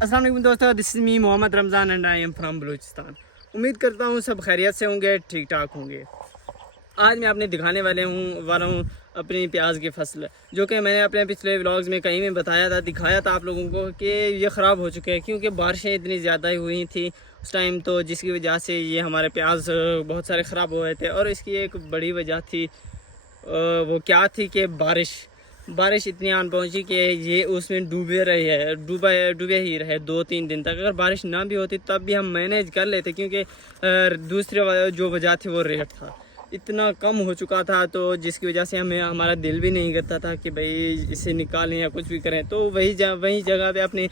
अस्सलाम वालेकुम दोस्तों, this is me Mohammad Ramzan and I am from Balochistan. उम्मीद करता हूँ सब खैरियत से होंगे, ठीक ठाक होंगे। आज मैं आपने दिखाने वाला हूँ अपनी प्याज की फसल, जो कि मैंने अपने पिछले व्लॉग्स में कहीं में बताया था, दिखाया था आप लोगों को कि ये ख़राब हो चुके हैं क्योंकि बारिशें इतनी ज़्यादा ही हुई थी उस टाइम, तो जिसकी वजह से ये हमारे प्याज बहुत सारे ख़राब हुए थे। और इसकी एक बड़ी वजह थी, वो क्या थी कि बारिश इतनी आन पहुंची कि ये उसमें डूबे ही रहे 2-3 दिन तक। अगर बारिश ना भी होती तब भी हम मैनेज कर लेते, क्योंकि दूसरी जो वजह थी वो रेट था, इतना कम हो चुका था, तो जिसकी वजह से हमारा दिल भी नहीं करता था कि भाई इसे निकालें या कुछ भी करें। तो वही जगह पे अपने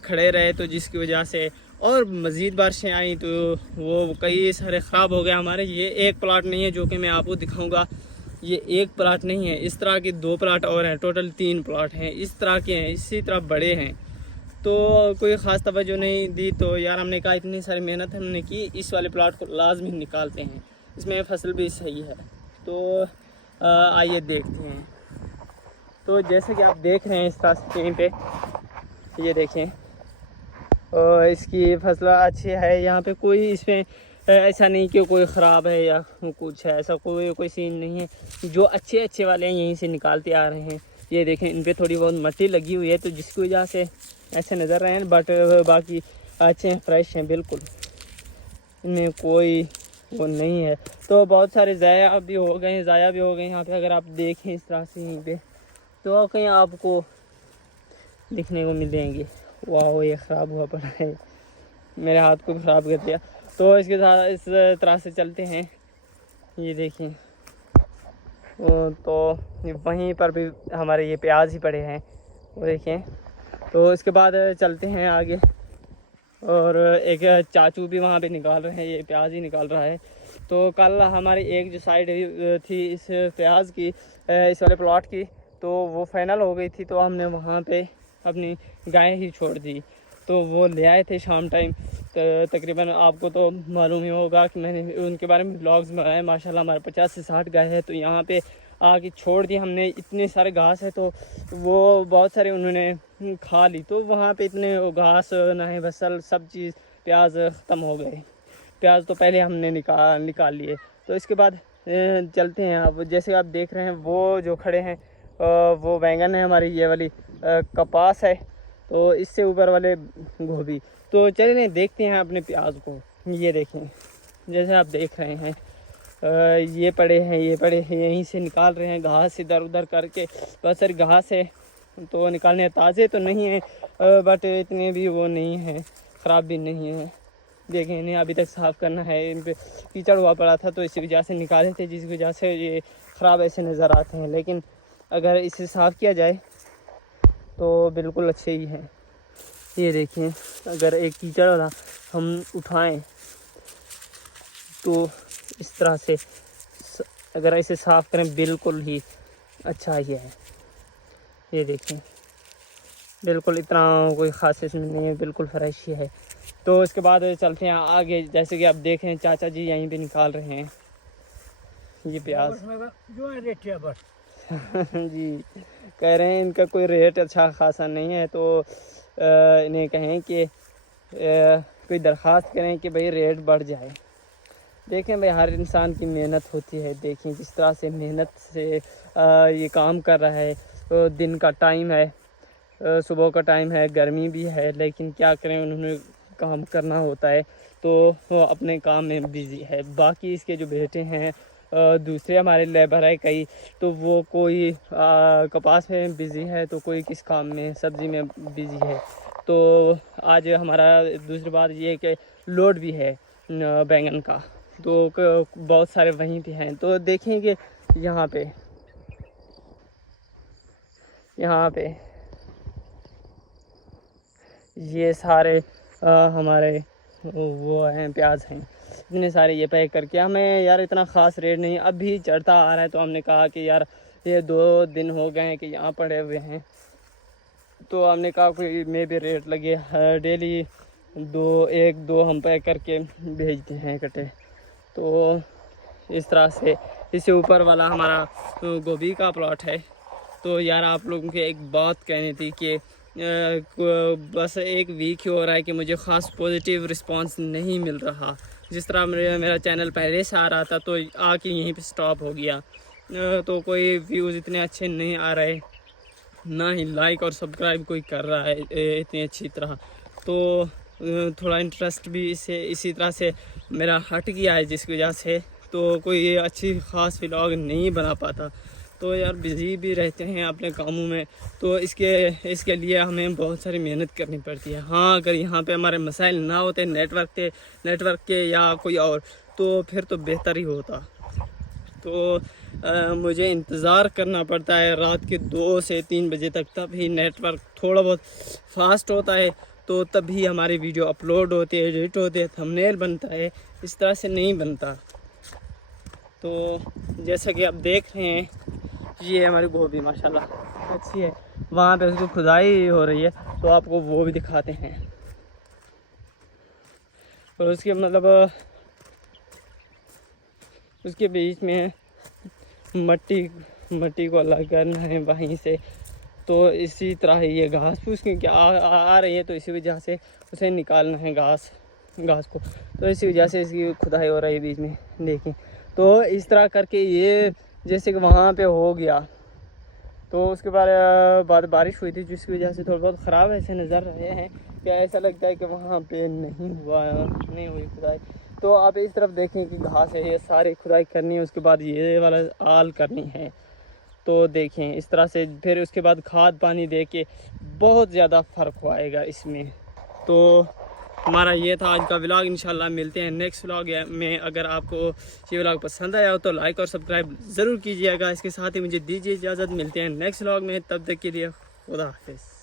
खड़े रहे, तो जिसकी वजह से और मज़ीद बारिशें आई तो वो कई सारे ख़राब हो गए हमारे। ये एक प्लाट नहीं है जो कि मैं आपको दिखाऊंगा, ये एक प्लाट नहीं है, इस तरह के 2 प्लाट और हैं, टोटल 3 प्लाट हैं, इस तरह के हैं, इसी तरह बड़े हैं। तो कोई ख़ास तवज्जो नहीं दी, तो यार हमने कहा इतनी सारी मेहनत हमने की, इस वाले प्लाट को लाजमी निकालते हैं, इसमें फसल भी सही है। तो आइए देखते हैं। तो जैसे कि आप देख रहे हैं इस रास्ते पे, ये देखें, और इसकी फसल अच्छी है, यहाँ पे कोई इसमें ऐसा नहीं कि कोई ख़राब है या कुछ है, ऐसा कोई सीन नहीं है। जो अच्छे वाले हैं यहीं से निकालते आ रहे हैं। ये देखें, इन पे थोड़ी बहुत मट्टी लगी हुई है, तो जिसकी वजह से ऐसे नज़र रहे हैं, बट बाकी अच्छे हैं, फ्रेश हैं बिल्कुल, इनमें कोई वो नहीं है। तो बहुत सारे ज़ाया भी हो गए यहाँ पे। अगर आप देखें इस तरह से यहीं पे, तो कहीं आपको दिखने को मिलेंगे। वाह, ये ख़राब हुआ पड़ा है, मेरे हाथ को भी ख़राब कर दिया। तो इसके साथ इस तरह से चलते हैं, ये देखें, तो वहीं पर भी हमारे ये प्याज ही पड़े हैं, वो देखें। तो इसके बाद चलते हैं आगे, और एक चाचू भी वहाँ पे निकाल रहे हैं, ये प्याज ही निकाल रहा है। तो कल हमारी एक जो साइड थी इस प्याज की, इस वाले प्लॉट की, तो वो फाइनल हो गई थी, तो हमने वहाँ पे अपनी गायें ही छोड़ दी। तो वो ले आए थे शाम टाइम, तकरीबन आपको तो मालूम ही होगा कि मैंने उनके बारे में ब्लॉग्स में आए। माशाल्लाह हमारे 50 से 60 गाय है, तो यहाँ पे आके छोड़ दी हमने। इतने सारे घास है, तो वो बहुत सारे उन्होंने खा ली, तो वहाँ पे इतने घास नहे बसल सब चीज़, प्याज ख़त्म हो गए। प्याज तो पहले हमने निकाल लिए। तो इसके बाद चलते हैं। अब जैसे आप देख रहे हैं, वो जो खड़े हैं वो बैंगन है हमारी, ये वाली कपास है, तो इससे ऊपर वाले गोभी। तो चलिए देखते हैं अपने प्याज को। ये देखें, जैसे आप देख रहे हैं, ये पड़े हैं, यहीं से निकाल रहे हैं घास इधर उधर करके। बहुत सारी घास है, तो निकालने ताज़े तो नहीं है, बट इतने भी वो नहीं है, ख़राब भी नहीं है। देखें, इन्हें अभी तक साफ़ करना है, इन पर कीचड़ हुआ पड़ा था, तो इसी वजह से निकाले थे, जिस वजह से ये ख़राब ऐसे नज़र आते हैं। लेकिन अगर इसे साफ़ किया जाए तो बिल्कुल अच्छे ही हैं। ये देखें, अगर एक कीचड़ वाला हम उठाएं तो इस तरह से अगर इसे साफ़ करें, बिल्कुल ही अच्छा ही है। ये देखें, बिल्कुल इतना कोई ख़ास इसमें नहीं है, बिल्कुल फ्रेश ही है। तो इसके बाद चलते हैं आगे। जैसे कि आप देखें, चाचा जी यहीं पे निकाल रहे हैं ये प्याज जी, कह रहे हैं इनका कोई रेट अच्छा खासा नहीं है, तो इन्हें कहें कि कोई दरख्वास्त करें कि भाई रेट बढ़ जाए। देखें भाई, हर इंसान की मेहनत होती है, देखें किस तरह से मेहनत से ये काम कर रहा है। तो दिन का टाइम है, सुबह का टाइम है, गर्मी भी है, लेकिन क्या करें, उन्होंने काम करना होता है, तो वो अपने काम में बिज़ी है। बाकी इसके जो बेटे हैं, दूसरे हमारे लेबर है कई, तो वो कोई कपास में बिज़ी है, तो कोई किस काम में, सब्ज़ी में बिज़ी है। तो आज हमारा दूसरी बात ये कि लोड भी है बैंगन का, तो बहुत सारे वहीं पे हैं। तो देखेंगे यहाँ पे ये सारे हमारे वो हैं, प्याज हैं, इतने सारे ये पैक करके। हमें यार इतना ख़ास रेट नहीं, अभी चढ़ता आ रहा है, तो हमने कहा कि यार ये 2 दिन हो गए हैं कि यहाँ पड़े हुए हैं, तो हमने कहा कोई में भी रेट लगे, डेली 1-2 हम पैक करके भेजते हैं इकट्ठे। तो इस तरह से इससे ऊपर वाला हमारा गोभी का प्लॉट है। तो यार आप लोगों की एक बात कहनी थी कि بس ایک ویک ہی ہو رہا ہے کہ مجھے خاص پوزیٹیو رسپانس نہیں مل رہا. جس طرح میرا چینل پہلے سے آ رہا تھا تو آ کے یہیں پہ سٹاپ ہو گیا. تو کوئی ویوز اتنے اچھے نہیں آ رہے, نہ ہی لائک اور سبسکرائب کوئی کر رہا ہے اتنی اچھی طرح. تو تھوڑا انٹرسٹ بھی اسی طرح سے میرا ہٹ گیا ہے, جس کی وجہ سے تو کوئی اچھی خاص ولاگ نہیں بنا پاتا. تو یار بزی بھی رہتے ہیں اپنے کاموں میں, تو اس کے لیے ہمیں بہت ساری محنت کرنی پڑتی ہے. ہاں اگر یہاں پہ ہمارے مسائل نہ ہوتے نیٹ ورک کے یا کوئی اور, تو پھر تو بہتر ہی ہوتا. تو مجھے انتظار کرنا پڑتا ہے رات کے 2 سے 3 بجے تک, تب ہی نیٹ ورک تھوڑا بہت فاسٹ ہوتا ہے, تو تب ہی ہماری ویڈیو اپلوڈ ہوتی ہے, ایڈٹ ہوتے ہے, تھمبنیل بنتا ہے. اس طرح سے نہیں بنتا. تو جیسا کہ آپ دیکھ رہے ہیں یہ ہماری گوبھی ماشاءاللہ اچھی ہے, وہاں پہ اس کو کھدائی ہو رہی ہے تو آپ کو وہ بھی دکھاتے ہیں. اور اس کے مطلب اس کے بیچ میں مٹی کو الگ کرنا ہے وہیں سے. تو اسی طرح یہ گھاس پھوس کیونکہ آ رہی ہے تو اسی وجہ سے اسے نکالنا ہے گھاس کو, تو اسی وجہ سے اس کی کھدائی ہو رہی ہے بیچ میں. دیکھیں تو اس طرح کر کے یہ جیسے کہ وہاں پہ ہو گیا, تو اس کے بعد بارش ہوئی تھی جس کی وجہ سے تھوڑا بہت خراب ایسے نظر رہے ہیں کہ ایسا لگتا ہے کہ وہاں پہ نہیں ہوئی کھدائی. تو آپ اس طرف دیکھیں کہ گھاس ہے, یہ ساری کھدائی کرنی ہے, اس کے بعد یہ والا آل کرنی ہے. تو دیکھیں اس طرح سے پھر اس کے بعد کھاد پانی دے کے بہت زیادہ فرق آئے گا اس میں. تو ہمارا یہ تھا آج کا ولاگ. انشاءاللہ ملتے ہیں نیکسٹ ولاگ میں. اگر آپ کو یہ ولاگ پسند آیا ہو تو لائک اور سبسکرائب ضرور کیجیے گا. اس کے ساتھ ہی مجھے دیجیے اجازت, ملتے ہیں نیکسٹ ولاگ میں. تب تک کے لیے خدا حافظ.